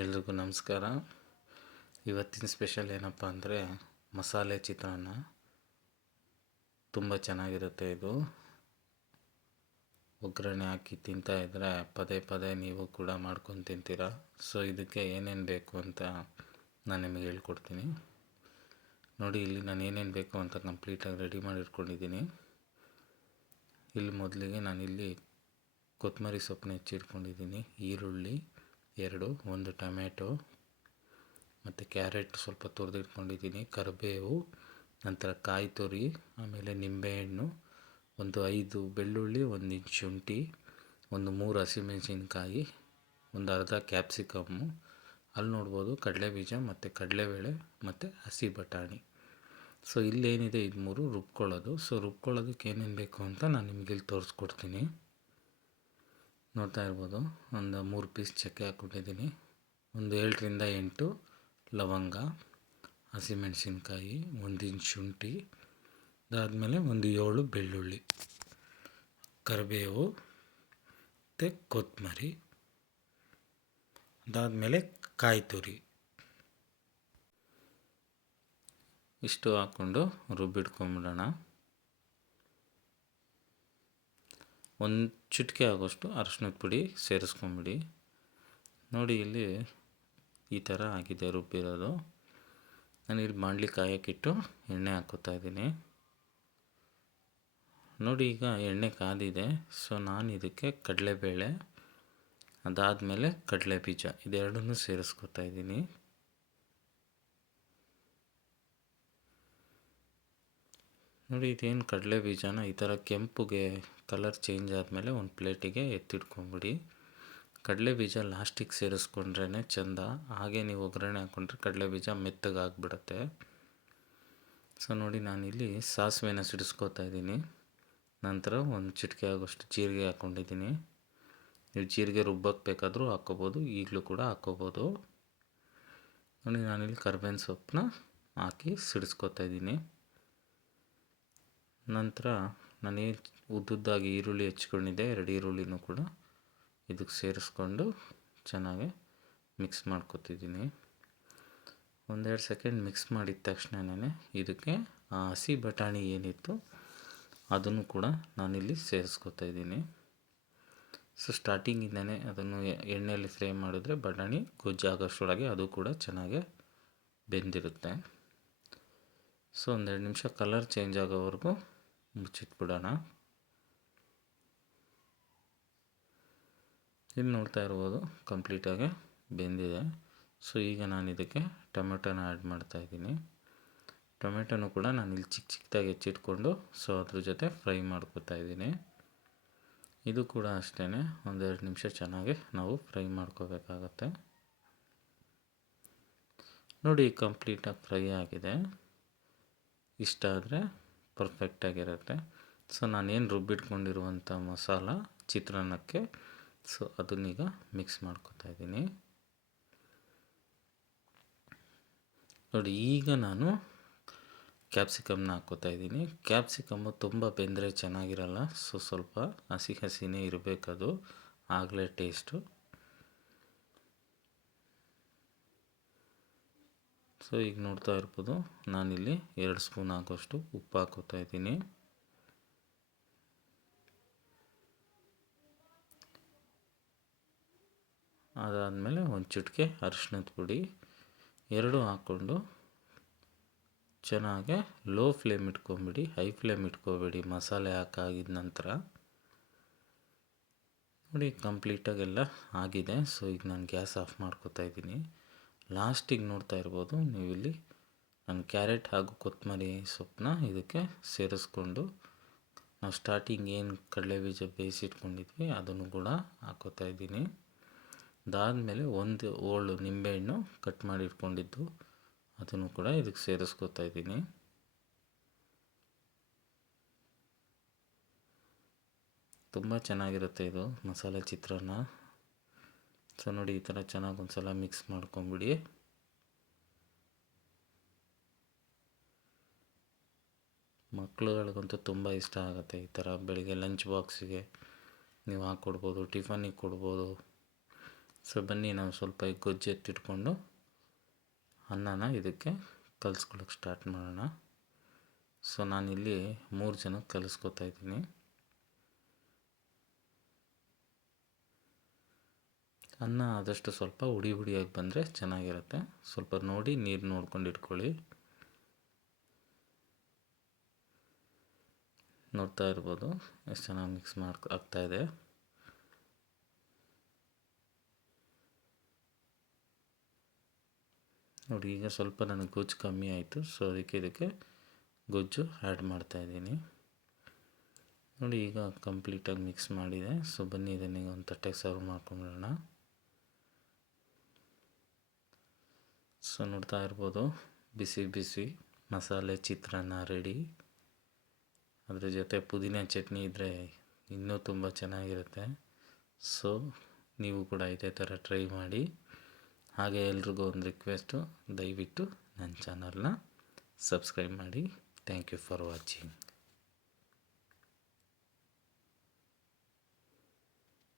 ಎಲ್ರಿಗೂ ನಮಸ್ಕಾರ. ಇವತ್ತಿನ ಸ್ಪೆಷಲ್ ಏನಪ್ಪ ಅಂದರೆ ಮಸಾಲೆ ಚಿತ್ರಾನ್ನ. ತುಂಬ ಚೆನ್ನಾಗಿರುತ್ತೆ ಇದು. ಒಗ್ಗರಣೆ ಹಾಕಿ ತಿಂತಾ ಇದ್ದರೆ ಪದೇ ಪದೇ ನೀವು ಕೂಡ ಮಾಡ್ಕೊಂಡು ತಿಂತೀರ. ಸೊ ಇದಕ್ಕೆ ಏನೇನು ಬೇಕು ಅಂತ ನಾನು ನಿಮಗೆ ಹೇಳ್ಕೊಡ್ತೀನಿ. ನೋಡಿ, ಇಲ್ಲಿ ನಾನು ಏನೇನು ಬೇಕು ಅಂತ ಕಂಪ್ಲೀಟಾಗಿ ರೆಡಿ ಮಾಡಿ ಇಟ್ಕೊಂಡಿದ್ದೀನಿ. ಇಲ್ಲಿ ಮೊದಲಿಗೆ ನಾನಿಲ್ಲಿ ಕೊತ್ತಂಬರಿ ಸೊಪ್ಪನ್ನ ಹೆಚ್ಚಿಟ್ಕೊಂಡಿದ್ದೀನಿ, ಈರುಳ್ಳಿ ಎರಡು, ಒಂದು ಟೊಮ್ಯಾಟೊ ಮತ್ತು ಕ್ಯಾರೆಟ್ ಸ್ವಲ್ಪ ತುರಿದಿಟ್ಕೊಂಡಿದ್ದೀನಿ ಕರಿಬೇವು, ನಂತರ ಕಾಯಿ ತುರಿ, ಆಮೇಲೆ ನಿಂಬೆಹಣ್ಣು, ಒಂದು ಐದು ಬೆಳ್ಳುಳ್ಳಿ, ಒಂದು ಇಂಚು ಶುಂಠಿ, ಒಂದು ಮೂರು ಹಸಿಮೆಣಸಿನ್ಕಾಯಿ, ಒಂದು ಅರ್ಧ ಕ್ಯಾಪ್ಸಿಕಮ್ಮು ಅಲ್ಲಿ ನೋಡ್ಬೋದು ಕಡಲೆಬೀಜ ಮತ್ತು ಕಡಲೆಬೇಳೆ ಮತ್ತು ಹಸಿ ಬಟಾಣಿ. ಸೊ ಇಲ್ಲೇನಿದೆ ಇದು ಮೂರು ರುಬ್ಕೊಳ್ಳೋದು. ಸೊ ರುಬ್ಕೊಳ್ಳೋದಕ್ಕೆ ಏನೇನು ಬೇಕು ಅಂತ ನಾನು ನಿಮಗೆ ಇಲ್ಲಿ ತೋರಿಸ್ಕೊಡ್ತೀನಿ. ನೋಡ್ತಾ ಇರ್ಬೋದು. ಒಂದು ಮೂರು ಪೀಸ್ ಚಕ್ಕೆ ಹಾಕ್ಕೊಂಡಿದ್ದೀನಿ ಒಂದು ಏಳರಿಂದ ಎಂಟು ಲವಂಗ ಹಸಿಮೆಣಸಿನ್ಕಾಯಿ ಒಂದಿನ ಶುಂಠಿ, ಅದಾದಮೇಲೆ ಒಂದು ಏಳು ಬೆಳ್ಳುಳ್ಳಿ, ಕರಿಬೇವು, ಮತ್ತು ಕೊತ್ತಂಬರಿ ಅದಾದಮೇಲೆ ಕಾಯಿ ತುರಿ. ಇಷ್ಟು ಹಾಕ್ಕೊಂಡು ರುಬ್ಬಿಟ್ಕೊಂಬಿಡೋಣ. ಒಂದು ಚಿಟಿಕೆ ಆಗೋಷ್ಟು ಅರಶಿನದ ಪುಡಿ ಸೇರಿಸ್ಕೊಂಬಿಡಿ. ನೋಡಿ ಇಲ್ಲಿ ಈ ಥರ ಆಗಿದೆ ರುಬ್ಬಿರೋದು ನಾನು ಇಲ್ಲಿ ಮಾಡಲಿ ಕಾಯಕ್ಕಿಟ್ಟು ಎಣ್ಣೆ ಹಾಕೋತಾ ಇದ್ದೀನಿ. ನೋಡಿ ಈಗ ಎಣ್ಣೆ ಕಾದಿದೆ. ಸೊ ನಾನು ಇದಕ್ಕೆ ಕಡಲೆಬೇಳೆ, ಅದಾದಮೇಲೆ ಕಡಲೆ ಬೀಜ ಇದೆರಡನ್ನೂ ಸೇರಿಸ್ಕೊತಾ ಇದ್ದೀನಿ. ನೋಡಿ ಇದೇನು ಕಡಲೆ ಬೀಜನ ಈ ಥರ ಕೆಂಪುಗೆ ಕಲರ್ ಚೇಂಜ್ ಆದಮೇಲೆ ಒಂದು ಪ್ಲೇಟಿಗೆ ಎತ್ತಿಟ್ಕೊಂಬಿಡಿ. ಕಡಲೆ ಬೀಜ ಲಾಸ್ಟಿಗೆ ಸೇರಿಸ್ಕೊಂಡ್ರೇ ಚೆಂದ. ಹಾಗೆ ನೀವು ಒಗ್ಗರಣೆ ಹಾಕ್ಕೊಂಡ್ರೆ ಕಡಲೆ ಬೀಜ ಮೆತ್ತಗಾಗ್ಬಿಡತ್ತೆ ಸೊ ನೋಡಿ, ನಾನಿಲ್ಲಿ ಸಾಸಿವೆನ ಸಿಡಿಸ್ಕೋತಾ ಇದ್ದೀನಿ. ನಂತರ ಒಂದು ಚಿಟಿಕೆ ಆಗೋಷ್ಟು ಜೀರಿಗೆ ಹಾಕ್ಕೊಂಡಿದ್ದೀನಿ ನೀವು ಜೀರಿಗೆ ರುಬ್ಬಕ್ಕೆ ಬೇಕಾದರೂ ಹಾಕ್ಕೋಬೋದು ಈಗಲೂ ಕೂಡ ಹಾಕ್ಕೋಬೋದು ನೋಡಿ, ನಾನಿಲ್ಲಿ ಕರ್ಬೇವಿನ ಸೊಪ್ಪನ್ನ ಹಾಕಿ ಸಿಡಿಸ್ಕೋತಾ ಇದ್ದೀನಿ. ನಂತರ ನಾನೇನು ಉದ್ದುದ್ದಾಗಿ ಈರುಳ್ಳಿ ಹೆಚ್ಕೊಂಡಿದ್ದೆ, ಎರಡು ಈರುಳ್ಳಿನೂ ಕೂಡ ಇದಕ್ಕೆ ಸೇರಿಸ್ಕೊಂಡು ಚೆನ್ನಾಗಿ ಮಿಕ್ಸ್ ಮಾಡ್ಕೊತಿದ್ದೀನಿ. ಒಂದೆರಡು ಸೆಕೆಂಡ್ ಮಿಕ್ಸ್ ಮಾಡಿದ ತಕ್ಷಣನೇ ಇದಕ್ಕೆ ಆ ಹಸಿ ಬಟಾಣಿ ಏನಿತ್ತು ಅದನ್ನು ಕೂಡ ನಾನಿಲ್ಲಿ ಸೇರಿಸ್ಕೊತಾ ಇದ್ದೀನಿ. ಸೊ ಸ್ಟಾರ್ಟಿಂಗಿಂದನೇ ಅದನ್ನು ಎಣ್ಣೆಯಲ್ಲಿ ಫ್ರೈ ಮಾಡಿದ್ರೆ ಬಟಾಣಿ ಗೊಜ್ಜಾಗೋಷ್ಟೊಳಗೆ ಅದು ಕೂಡ ಚೆನ್ನಾಗಿ ಬೆಂದಿರುತ್ತೆ. ಸೊ ಒಂದೆರಡು ನಿಮಿಷ ಕಲರ್ ಚೇಂಜ್ ಆಗೋವರೆಗೂ ಮುಚ್ಚಿಟ್ಬಿಡೋಣ. ಇಲ್ಲಿ ನೋಡ್ತಾ ಇರ್ಬೋದು ಕಂಪ್ಲೀಟಾಗಿ ಬೆಂದಿದೆ. ಸೊ ಈಗ ನಾನು ಇದಕ್ಕೆ ಟೊಮೆಟೊನ ಆ್ಯಡ್ ಮಾಡ್ತಾಯಿದ್ದೀನಿ ಟೊಮೆಟೊನು ಕೂಡ ನಾನು ಇಲ್ಲಿ ಚಿಕ್ಕ ಚಿಕ್ಕದಾಗಿ ಹೆಚ್ಚಿಟ್ಕೊಂಡು ಸೊ ಅದ್ರ ಜೊತೆ ಫ್ರೈ ಮಾಡ್ಕೊತಾ ಇದ್ದೀನಿ. ಇದು ಕೂಡ ಅಷ್ಟೇ ಒಂದೆರಡು ನಿಮಿಷ ಚೆನ್ನಾಗಿ ನಾವು ಫ್ರೈ ಮಾಡ್ಕೋಬೇಕಾಗತ್ತೆ. ನೋಡಿ ಕಂಪ್ಲೀಟಾಗಿ ಫ್ರೈ ಆಗಿದೆ. ಇಷ್ಟ ಆದರೆ ಪರ್ಫೆಕ್ಟಾಗಿರುತ್ತೆ ಸೊ ನಾನೇನು ರುಬ್ಬಿಟ್ಕೊಂಡಿರುವಂಥ ಮಸಾಲ ಚಿತ್ರಾನ್ನಕ್ಕೆ ಸೊ ಅದನ್ನೀಗ ಮಿಕ್ಸ್ ಮಾಡ್ಕೊತಾ ಇದ್ದೀನಿ. ನೋಡಿ, ಈಗ ನಾನು ಕ್ಯಾಪ್ಸಿಕಮ್ನ ಹಾಕ್ಕೋತಾ ಇದ್ದೀನಿ. ಕ್ಯಾಪ್ಸಿಕಮ್ಮು ತುಂಬ ಬೆಂದರೆ ಚೆನ್ನಾಗಿರಲ್ಲ ಸೊ ಸ್ವಲ್ಪ ಹಸಿ ಹಸಿನೇ ಇರಬೇಕದು, ಆಗಲೇ ಟೇಸ್ಟು ಸೊ ಈಗ ನೋಡ್ತಾ ಇರ್ಬೋದು, ನಾನಿಲ್ಲಿ ಎರಡು ಸ್ಪೂನ್ ಹಾಕೋಷ್ಟು ಉಪ್ಪು ಹಾಕೋತಾ ಇದ್ದೀನಿ. ಅದಾದಮೇಲೆ ಒಂದು ಚಿಟಿಕೆ ಅರಿಶಿಣದ ಪುಡಿ, ಎರಡು ಹಾಕ್ಕೊಂಡು ಚೆನ್ನಾಗೆ ಲೋ ಫ್ಲೇಮ್ ಇಟ್ಕೊಂಬಿಡಿ ಹೈ ಫ್ಲೇಮ್ ಇಟ್ಕೋಬೇಡಿ, ಮಸಾಲೆ ಹಾಕಾಗಿದ ನಂತರ. ನೋಡಿ ಕಂಪ್ಲೀಟಾಗೆಲ್ಲ ಆಗಿದೆ. ಸೊ ಈಗ ನಾನು ಗ್ಯಾಸ್ ಆಫ್ ಮಾಡ್ಕೋತಾ ಇದ್ದೀನಿ. ಲಾಸ್ಟಿಗೆ ನೋಡ್ತಾ ಇರ್ಬೋದು. ನೀವಿಲ್ಲಿ ನಾನು ಕ್ಯಾರೆಟ್ ಹಾಗೂ ಕೊತ್ತಂಬರಿ ಸೊಪ್ಪನ್ನ ಇದಕ್ಕೆ ಸೇರಿಸ್ಕೊಂಡು ನಾವು ಸ್ಟಾರ್ಟಿಂಗ್ ಏನು ಕಡಲೆ ಬೀಜ ಬೇಯಿಸಿಟ್ಕೊಂಡಿದ್ವಿ, ಅದನ್ನು ಕೂಡ ಹಾಕೋತಾ ಇದ್ದೀನಿ. ಅದಾದಮೇಲೆ ಒಂದು ಓಳು ನಿಂಬೆಹಣ್ಣು ಕಟ್ ಮಾಡಿ ಇಟ್ಕೊಂಡಿದ್ದು, ಅದನ್ನು ಕೂಡ ಇದಕ್ಕೆ ಸೇರಿಸ್ಕೊತಾ ಇದ್ದೀನಿ. ತುಂಬ ಚೆನ್ನಾಗಿರುತ್ತೆ ಇದು ಮಸಾಲೆ ಚಿತ್ರಾನ್ನ. ಸೊ ನೋಡಿ, ಈ ಥರ ಚೆನ್ನಾಗಿ ಒಂದು ಸಲ ಮಿಕ್ಸ್ ಮಾಡ್ಕೊಂಬಿಡಿ. ಮಕ್ಳುಗಳಿಗಂತೂ ತುಂಬ ಇಷ್ಟ ಆಗುತ್ತೆ ಈ ಥರ. ಬೆಳಿಗ್ಗೆ ಲಂಚ್ ಬಾಕ್ಸಿಗೆ ನೀವು ಹಾಕ್ಕೊಡ್ಬೋದು ಟಿಫನಿಗೆ ಕೊಡ್ಬೋದು. ಸೊ ಬನ್ನಿ, ನಾವು ಸ್ವಲ್ಪ ಈ ಗೊಜ್ಜು ಎತ್ತಿಟ್ಕೊಂಡು ಅನ್ನನ ಇದಕ್ಕೆ ಕಲಿಸ್ಕೊಳಕ್ಕೆ ಸ್ಟಾರ್ಟ್ ಮಾಡೋಣ. ಸೊ ನಾನಿಲ್ಲಿ ಮೂರು ಜನಕ್ಕೆ ಕಲಿಸ್ಕೊತಾ ಇದ್ದೀನಿ. ಅನ್ನ ಆದಷ್ಟು ಸ್ವಲ್ಪ ಹುಡಿ ಉಡಿಯಾಗಿ ಬಂದರೆ ಚೆನ್ನಾಗಿರುತ್ತೆ. ಸ್ವಲ್ಪ ನೋಡಿ ನೀರು ನೋಡ್ಕೊಂಡು ಇಟ್ಕೊಳ್ಳಿ. ನೋಡ್ತಾ ಇರ್ಬೋದು ಎಷ್ಟು ಚೆನ್ನಾಗಿ ಮಿಕ್ಸ್ ಮಾಡ್ಕೊ ಆಗ್ತಾಯಿದೆ ನೋಡಿ, ಈಗ ಸ್ವಲ್ಪ ನನಗೆ ಗೊಜ್ಜು ಕಮ್ಮಿ ಆಯಿತು. ಸೊ, ಅದಕ್ಕೆ ಇದಕ್ಕೆ ಗೊಜ್ಜು ಆ್ಯಡ್ ಮಾಡ್ತಾಯಿದ್ದೀನಿ ನೋಡಿ, ಈಗ ಕಂಪ್ಲೀಟಾಗಿ ಮಿಕ್ಸ್ ಮಾಡಿದೆ. ಸೊ, ಬನ್ನಿ ಇದನ್ನೀಗ ಒಂದು ತಟ್ಟೆಗೆ ಸರ್ವ್ ಮಾಡ್ಕೊಂಬಿಡೋಣ. ಸೊ ನೋಡ್ತಾ ಇರ್ಬೋದು. ಬಿಸಿ ಬಿಸಿ, ಮಸಾಲೆ, ಚಿತ್ರಾನ್ನ ರೆಡಿ ಅದ್ರ ಜೊತೆ ಪುದೀನ ಚಟ್ನಿ ಇದ್ದರೆ ಇನ್ನೂ ತುಂಬ ಚೆನ್ನಾಗಿರುತ್ತೆ. ಸೊ ನೀವು ಕೂಡ ಇದೇ ಥರ ಟ್ರೈ ಮಾಡಿ. ಹಾಗೆ ಎಲ್ರಿಗೂ ಒಂದು ರಿಕ್ವೆಸ್ಟು ದಯವಿಟ್ಟು ನನ್ನ ಚಾನಲ್ನ ಸಬ್ಸ್ಕ್ರೈಬ್ ಮಾಡಿ. Thank you for watching